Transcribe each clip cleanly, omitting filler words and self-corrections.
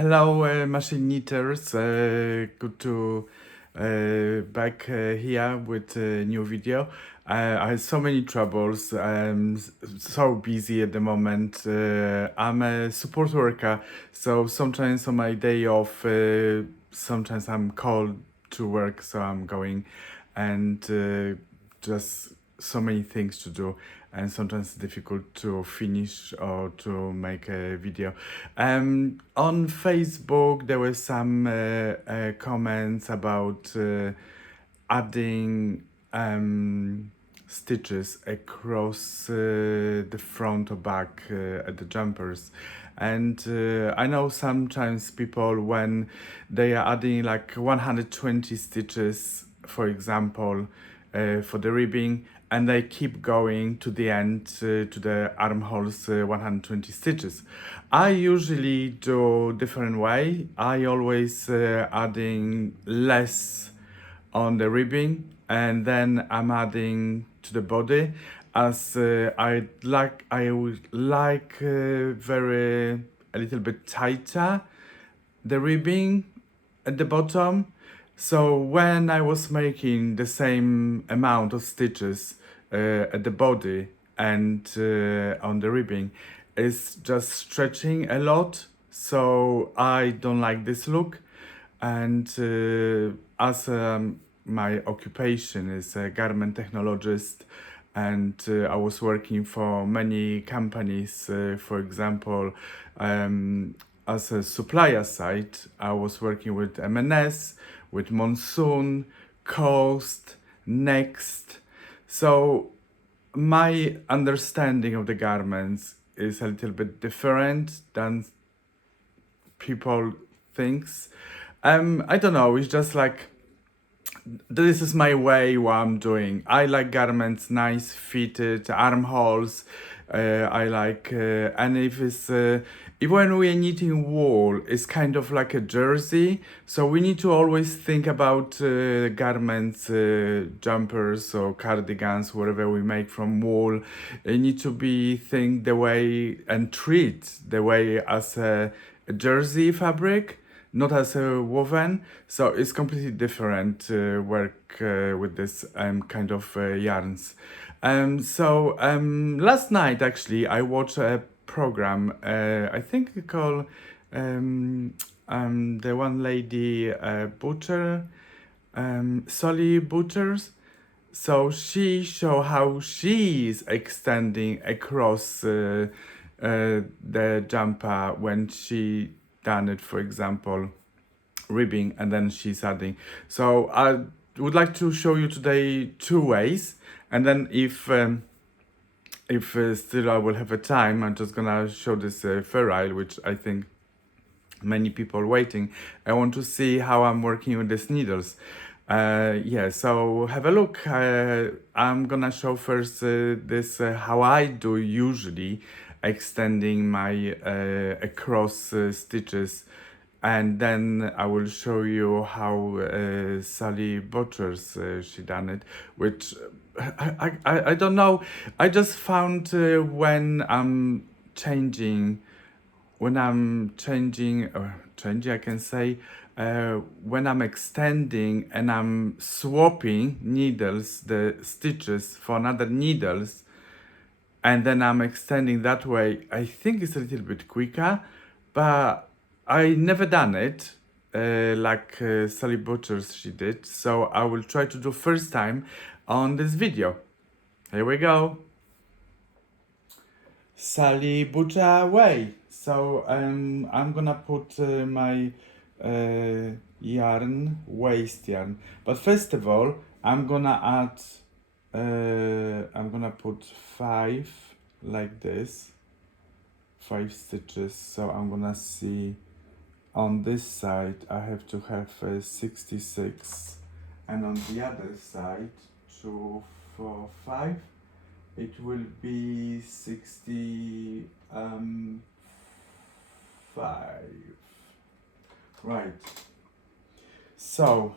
Hello, machine knitters. Good to back here with a new video. I had so many troubles. So busy at the moment. I'm a support worker, so sometimes on my day off, sometimes I'm called to work, so I'm going, and just so many things to do, and sometimes it's difficult to finish or to make a video. On Facebook there were some comments about adding stitches across the front or back at the jumpers. And I know sometimes people, when they are adding like 120 stitches, for example, for the ribbing, and they keep going to the end, to the armholes, 120 stitches. I usually do different way. I always adding less on the ribbing, and then I'm adding to the body, as I would like very a little bit tighter the ribbing at the bottom. So when I was making the same amount of stitches at the body and on the ribbing, it's just stretching a lot, so I don't like this look. And as my occupation is a garment technologist, and I was working for many companies, for example, as a supplier side, I was working with M&S, with Monsoon, Coast, Next. So my understanding of the garments is a little bit different than people thinks. I don't know, it's just like this is my way what I'm doing. I like garments, nice fitted armholes. I like, and if it's if when we are knitting wool, it's kind of like a jersey. So we need to always think about garments, jumpers or cardigans, whatever we make from wool. They need to be think the way and treat the way as a jersey fabric, not as a woven. So it's completely different work with this kind of yarns. Last night actually I watched a program, I think called the one lady Butcher, Solly Butchers. So she show how she is extending across the jumper when she done it, for example, ribbing, and then she's adding. So I would like to show you today two ways, and then if still I will have a time, I'm just gonna show this ferrule, which I think many people waiting. I want to see how I'm working with these needles. Yeah, so have a look. I'm gonna show first this how I do usually extending my across stitches, and then I will show you how Sally Butchers she done it, which I don't know. I just found when I'm changing, I can say, when I'm extending and I'm swapping needles, the stitches for another needles, and then I'm extending that way, I think it's a little bit quicker, but I never done it like Sally Butchers she did, so I will try to do first time on this video. Here we go. Sally Butcher way. So I'm gonna put my yarn, waste yarn. But first of all, I'm gonna add, I'm gonna put 5 like this, 5 stitches. So I'm gonna see on this side I have to have 66, and on the other side 2, 4, 5. It will be 65. Right. So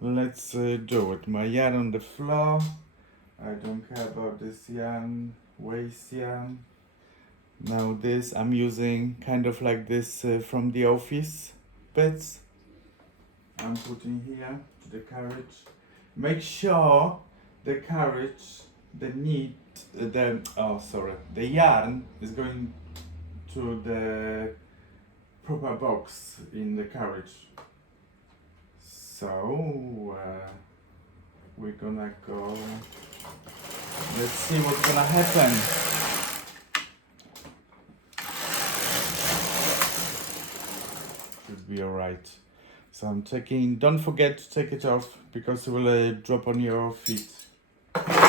let's do it. My yarn on the floor. I don't care about this yarn, waste yarn. Now this I'm using kind of like this from the office bits. I'm putting here to the carriage. Make sure the carriage, the yarn is going to the proper box in the carriage. So we're gonna go. Let's see what's gonna happen. Should be alright. So I'm taking. Don't forget to take it off because it will drop on your feet. Right.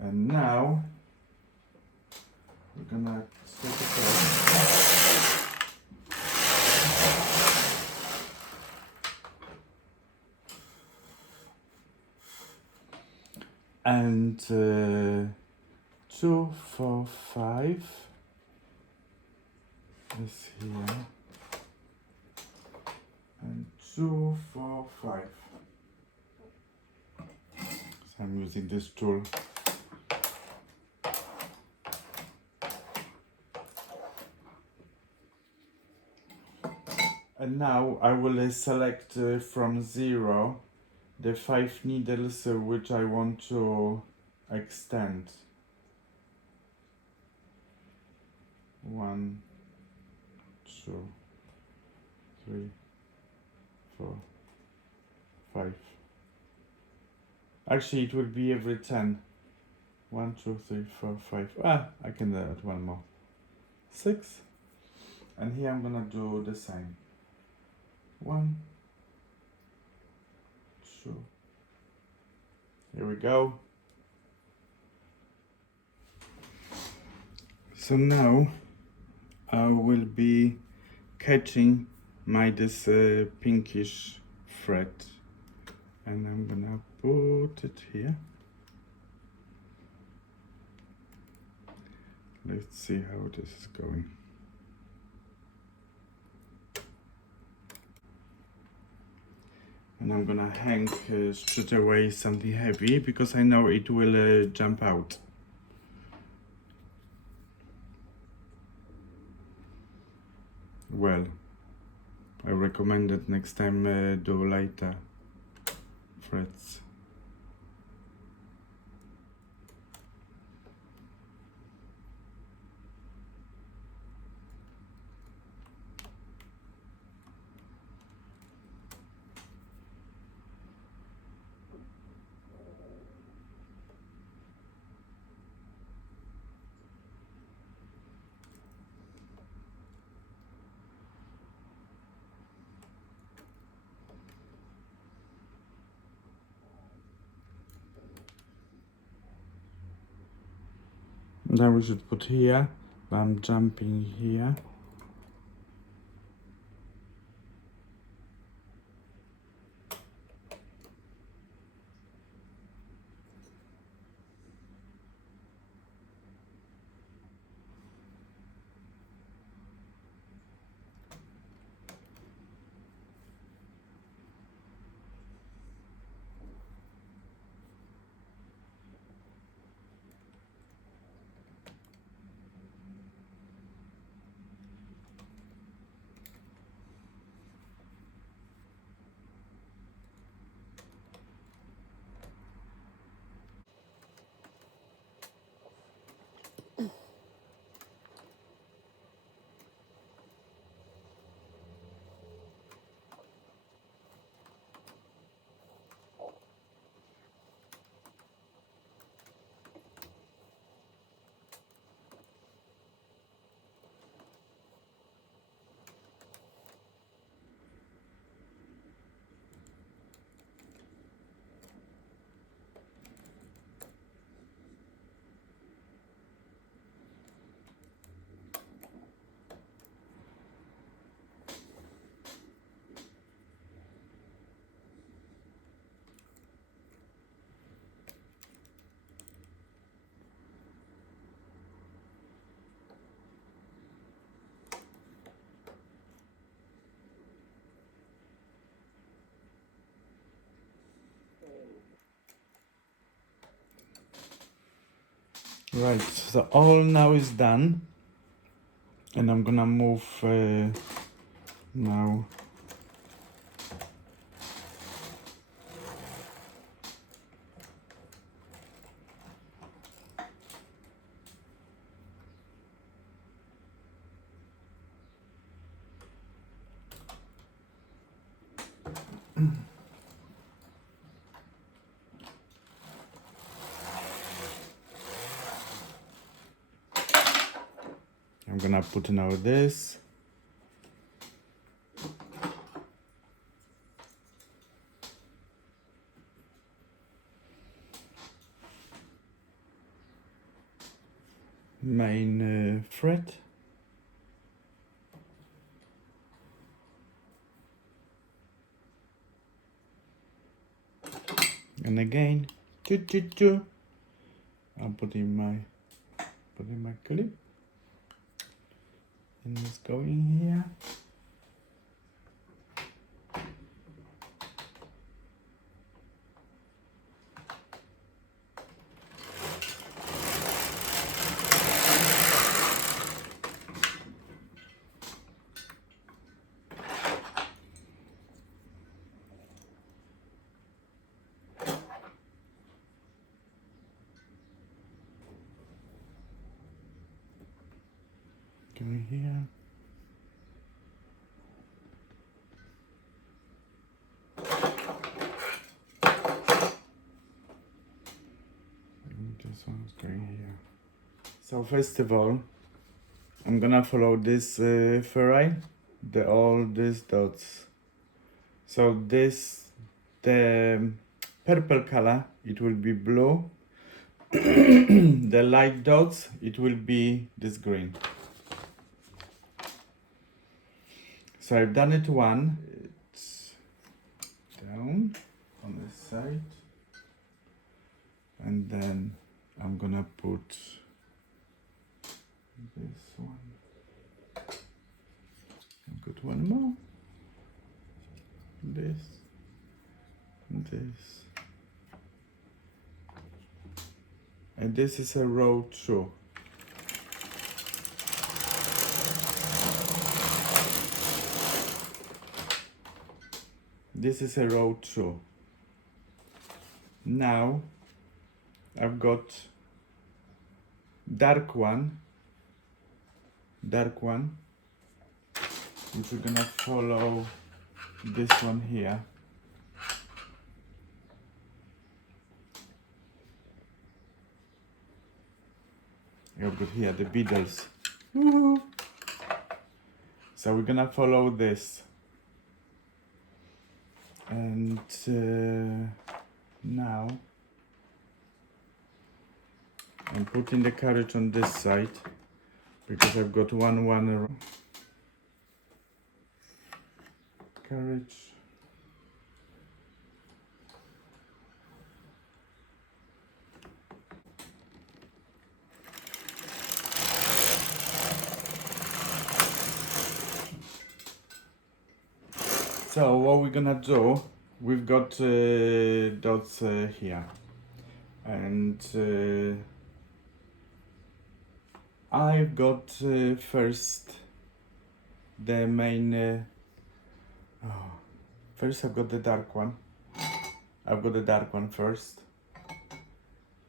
And now we're gonna take it off. And 2, 4, 5 is here. And 2, 4, 5. So I'm using this tool. And now I will select from 0 the 5 needles which I want to extend. 1, 2, 3, 4, 5. Actually, it will be every 10. 1, 2, 3, 4, 5. I can add one more. 6. And here I'm gonna do the same. 1, 2. Here we go. So now I will be catching this pinkish thread, and I'm gonna put it here. Let's see how this is going. And I'm gonna hang straight away something heavy because I know it will jump out. Well, I recommend that next time do lighter threads. Now we should put here. I'm jumping here. Right, so all now is done, and I'm gonna move now. I'm gonna put now this. Main thread. And again, I'm putting my clip, and it's going here. Going here. And this one's going here. So first of all, I'm gonna follow this ferrite, all these dots. So this, the purple color, it will be blue. The light dots, it will be this green. So I've done it one. It's down on this side, and then I'm gonna put this one. I've got one more. This, this, and this is a row 2. This is a row 2. Now I've got dark one, which we're gonna follow this one here. I've got here the beetles. Woohoo! So we're gonna follow this. And now I'm putting the carriage on this side because I've got one carriage. So what we're gonna do, we've got dots here, and I've got first the main. First, I've got the dark one. I've got the dark one first,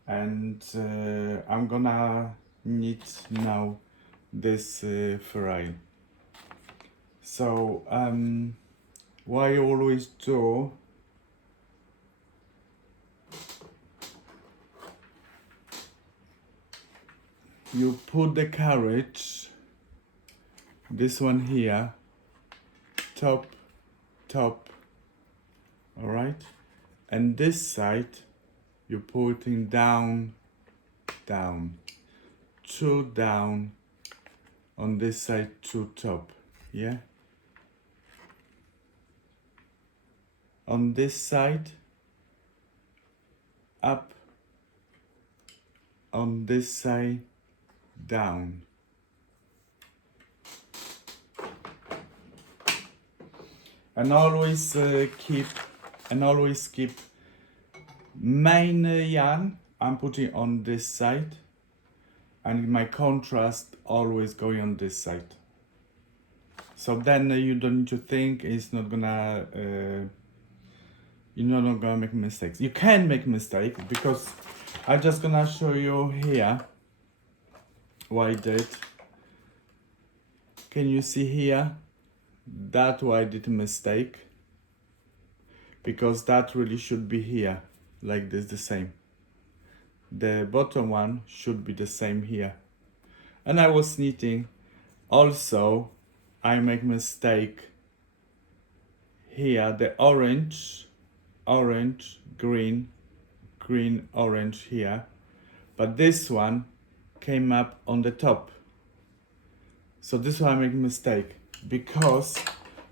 and I'm gonna need now this ferrite. So what I always do, you put the carriage, this one here, top, all right, and this side you're putting down, 2 down, on this side 2 top, yeah. On this side, up, on this side, down. And always keep main yarn I'm putting on this side, and my contrast always going on this side. So then you don't need to think, it's not gonna, you're not gonna make mistakes. You can make mistake because I'm just gonna show you here what I did. Can you see here? That's why I did a mistake. Because that really should be here, like this, the same. The bottom one should be the same here. And I was knitting. Also, I make mistake here, the orange, green, orange here. But this one came up on the top. So this one I make mistake because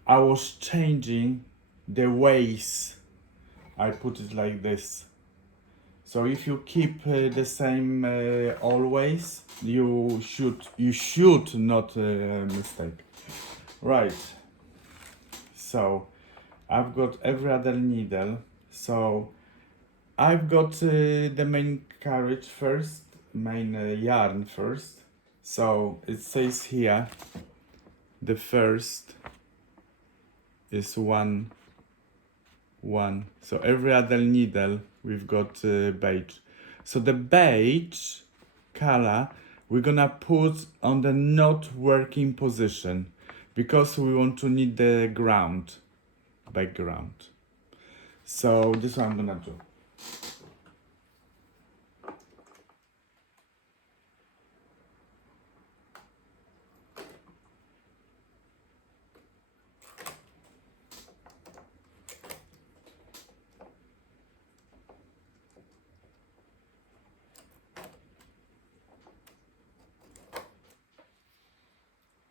I was changing the ways. I put it like this. So if you keep the same always, you should not mistake. Right. So I've got every other needle. So I've got the main carriage first, main yarn first. So it says here, the first is 1, 1. So every other needle we've got beige. So the beige color we're gonna put on the not working position because we want to knit the ground, background. So this is what I'm gonna do.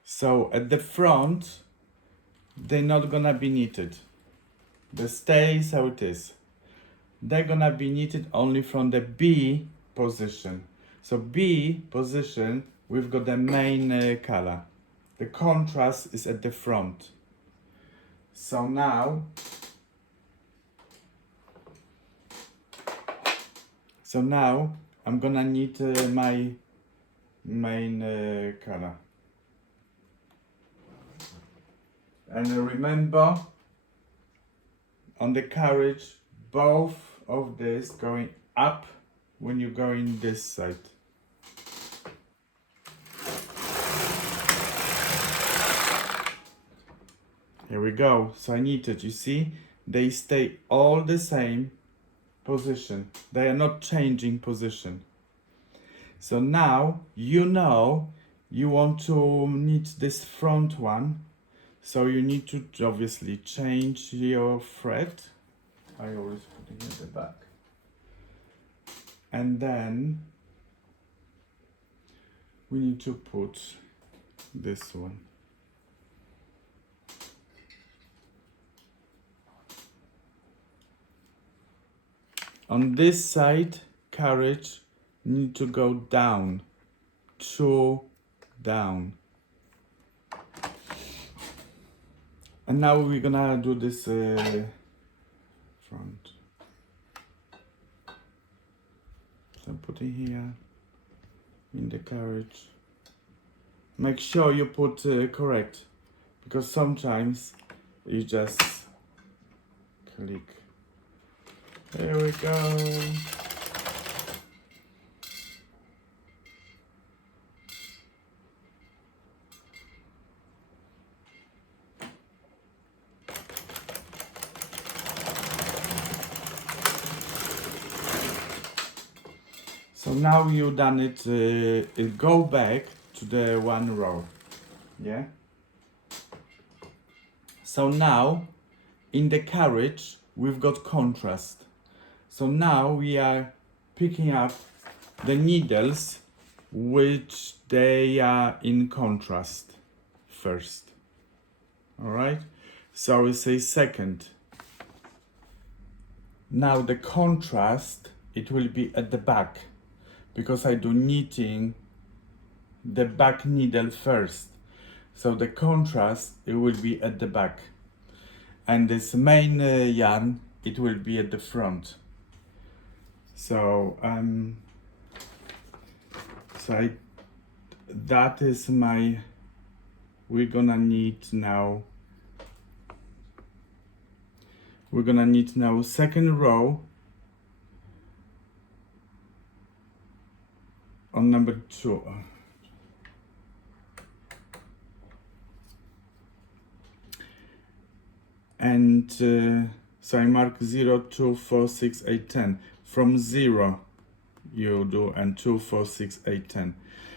So at the front, they're not gonna be knitted. They stays how it is. They're gonna be knitted only from the B position. So B position, we've got the main color. The contrast is at the front. So now, I'm gonna knit my main color. And remember, on the carriage, both of this going up when you go in this side. Here we go. So I knitted, you see, they stay all the same position. They are not changing position. So now you know you want to knit this front one. So you need to obviously change your thread. I always put it in the back. And then we need to put this one. On this side, carriage need to go down, 2 down. And now we're gonna do this front. So put it here in the carriage. Make sure you put correct, because sometimes you just click. There we go. So now you done it, it go back to the 1 row, yeah? So now, in the carriage, we've got contrast. So now we are picking up the needles which they are in contrast first, alright? So we say second. Now the contrast, it will be at the back, because I do knitting the back needle first. So the contrast, it will be at the back. And this main yarn, it will be at the front. So, I that is my, we're gonna need now second row on number 2. And so I mark 0, 2, 4, 6, 8, 10. From 0 you do, and 2, 4, 6, 8, 10.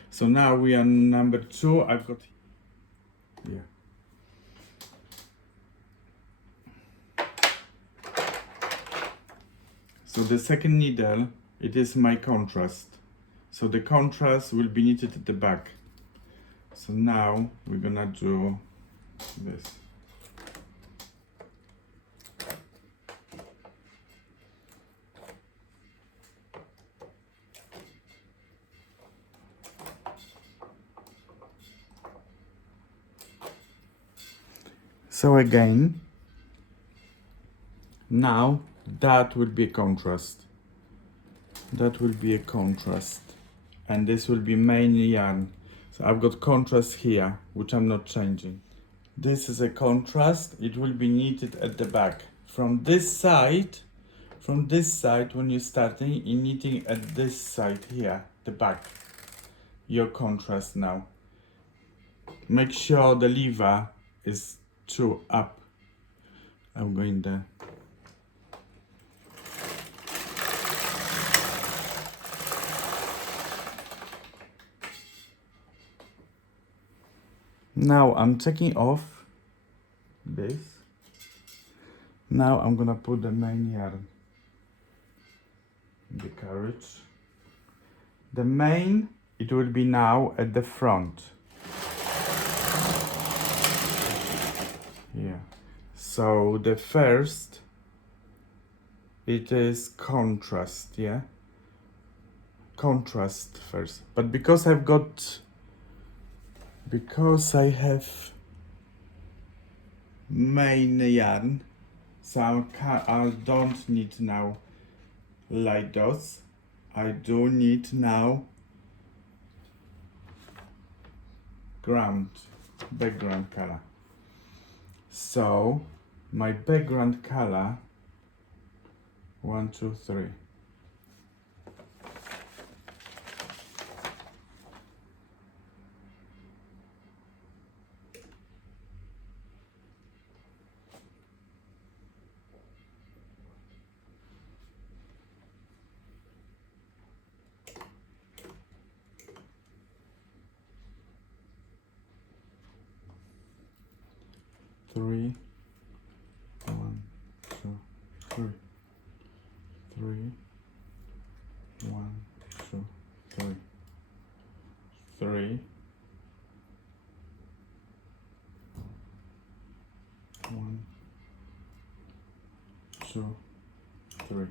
So now we are number 2. I've got, yeah. So the second needle, it is my contrast. So the contrast will be knitted at the back. So now we're gonna do this. So again, now that will be a contrast. That will be a contrast. And this will be main yarn. So I've got contrast here, which I'm not changing. This is a contrast. It will be knitted at the back. From this side, when you're starting, you're knitting at this side here, the back. Your contrast now. Make sure the lever is true up. I'm going there. Now I'm taking off this. Now I'm gonna put the main yarn in the carriage. The main, it will be now at the front. Yeah. So the first, it is contrast, yeah? Contrast first. But because I have main yarn, so I don't need now light dots. I do need now background color. So my background color, 1, 2, 3. Three, 1, 2, 3. 3, 1, 2, 3. 3, 1, 2, 3.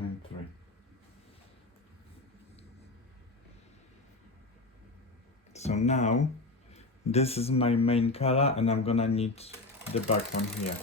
And 3. So now this is my main color, and I'm gonna need the back one here.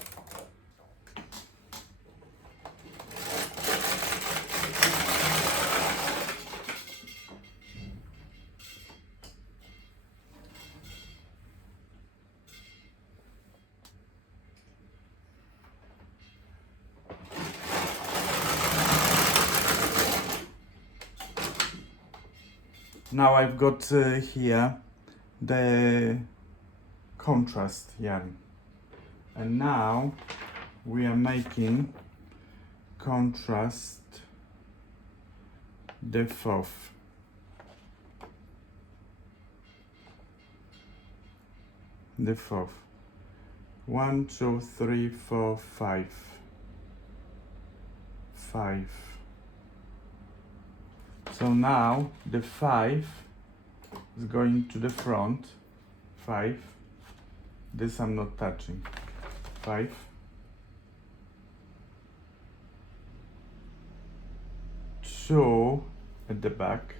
Now I've got here the contrast yarn, and now we are making contrast the 4th. The 4th. 1, 2, 3, 4, 5. 5. So now the 5 is going to the front. 5. This I'm not touching. 5. 2 at the back.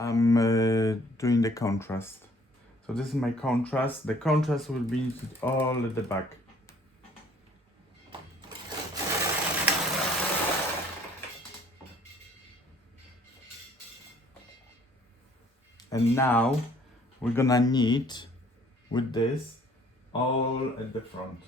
I'm doing the contrast. So this is my contrast. The contrast will be knitted all at the back. And now we're gonna knit with this all at the front.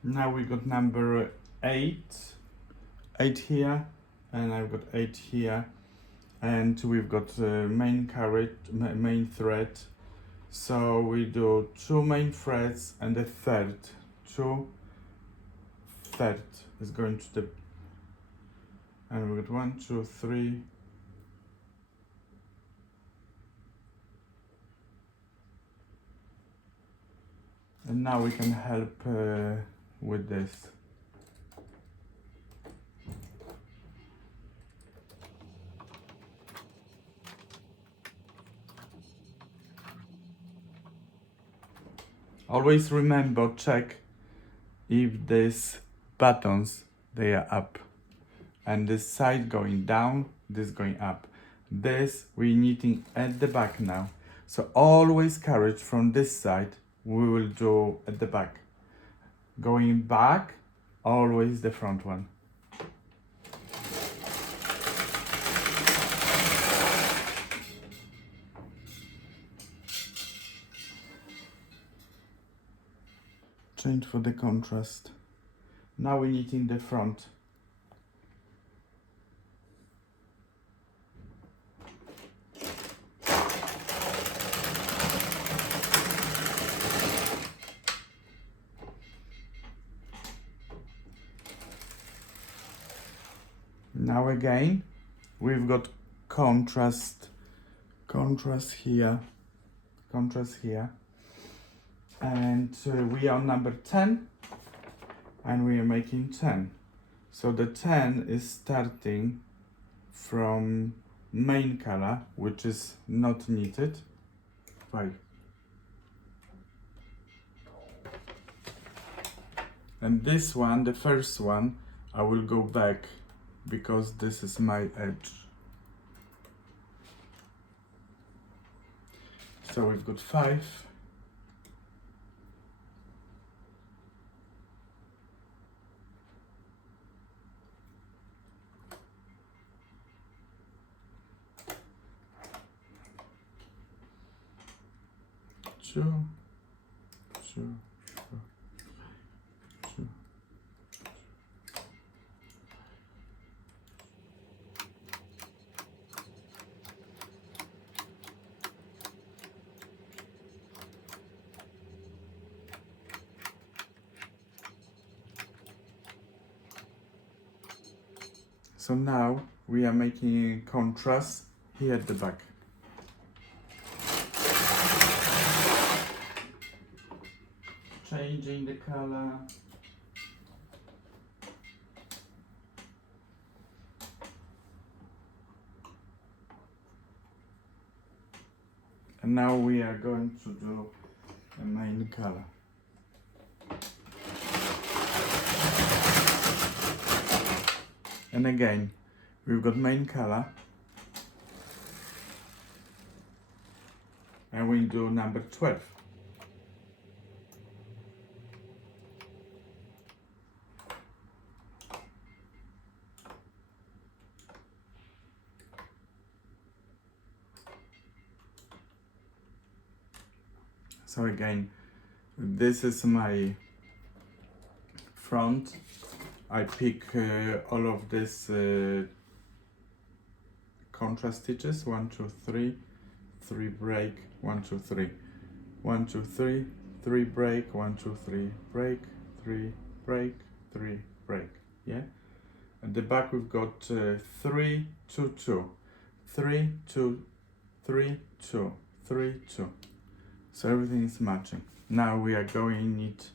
Now we got number 8 here, and I've got 8 here, and we've got main thread. So we do 2 main threads and a third. 2 third is going to the, and we got 1, 2, 3. And now we can help with this. Always remember, check if these buttons, they are up. And this side going down, this going up. This we're knitting at the back now. So always carriage from this side, we will do at the back. Going back, always the front one. Change for the contrast. Now we're knitting the front. Now again, we've got contrast here, and we are number 10, and we are making 10. So the 10 is starting from main color, which is not knitted. 5. And this one, the first one, I will go back because this is my edge. So we've got 5. Two. So now we are making a contrast here at the back. Changing the color. And now we are going to do the main color. And again, we've got main color. And we do number 12. So again, this is my front. I pick all of this contrast stitches, 1, 2, 3, 3 break, 1, 2, 3, 1, 2, 3, 3 break, 1, 2, 3 break, 3 break, 3 break. Yeah. At the back we've got 3, 2, 2, 3, 2, 3, 2, 3, 2. So everything is matching. Now we are going to knit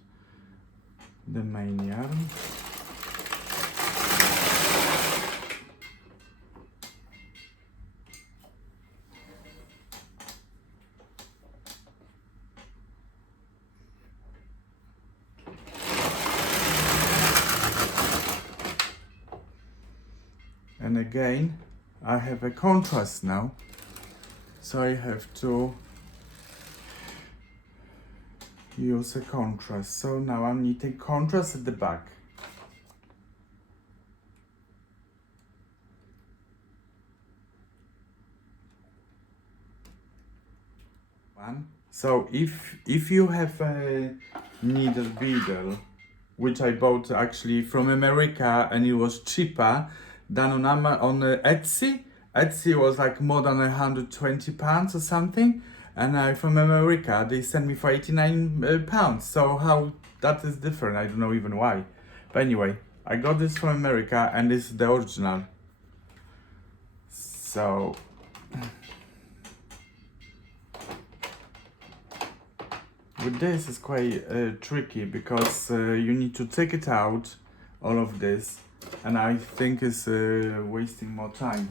the main yarn. again, I have a contrast now, so I have to use a contrast. So now I'm knitting contrast at the back. So if you have a needle beadle, which I bought actually from America and it was cheaper than on Etsy. Etsy was like more than £120 or something, and from America they sent me for £89. So how that is different, I don't know even why. But anyway, I got this from America and this is the original. So with this it's quite tricky because you need to take it out, all of this, and I think it's wasting more time.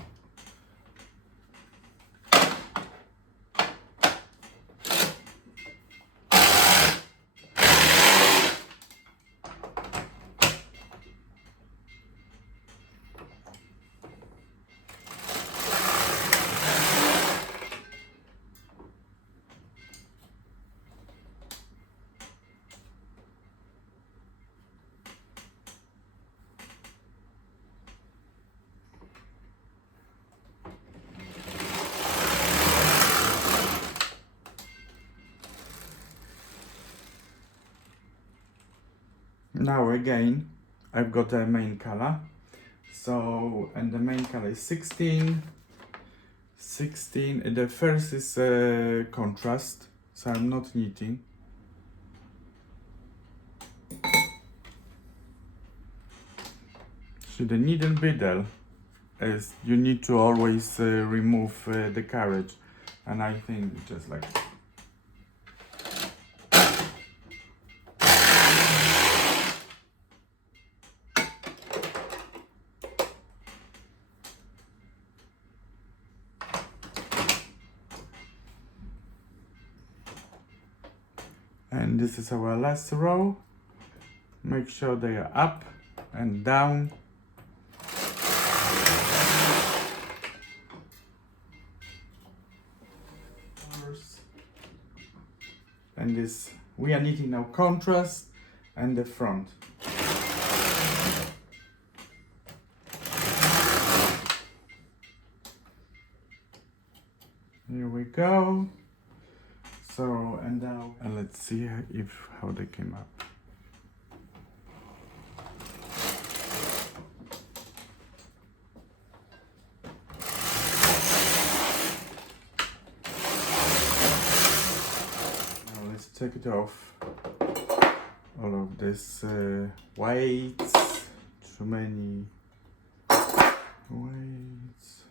Now again, I've got the main color. So, and the main color is 16. The first is contrast, so I'm not knitting. So the needle beadle is, you need to always remove the carriage, and I think just like and this is our last row. Make sure they are up and down. And this, we are knitting now contrast and the front. Here we go. So, and now, and let's see how they came up. Now let's take it off. All of this weights, too many weights.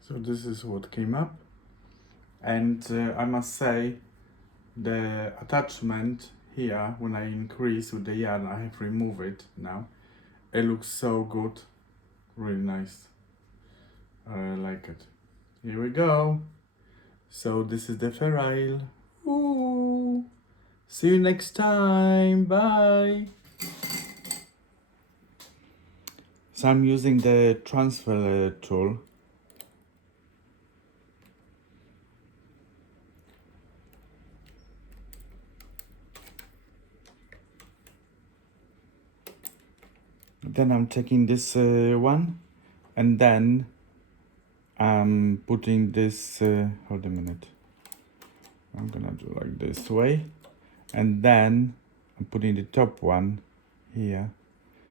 So this is what came up, and I must say the attachment here, when I increase with the yarn, I have removed it now. It looks so good, really nice. I like it. Here we go. So this is the ferrule. Ooh. See you next time. Bye. So I'm using the transfer tool. Then I'm taking this one, and then I'm putting this, hold a minute, I'm gonna do like this way, and then I'm putting the top one here,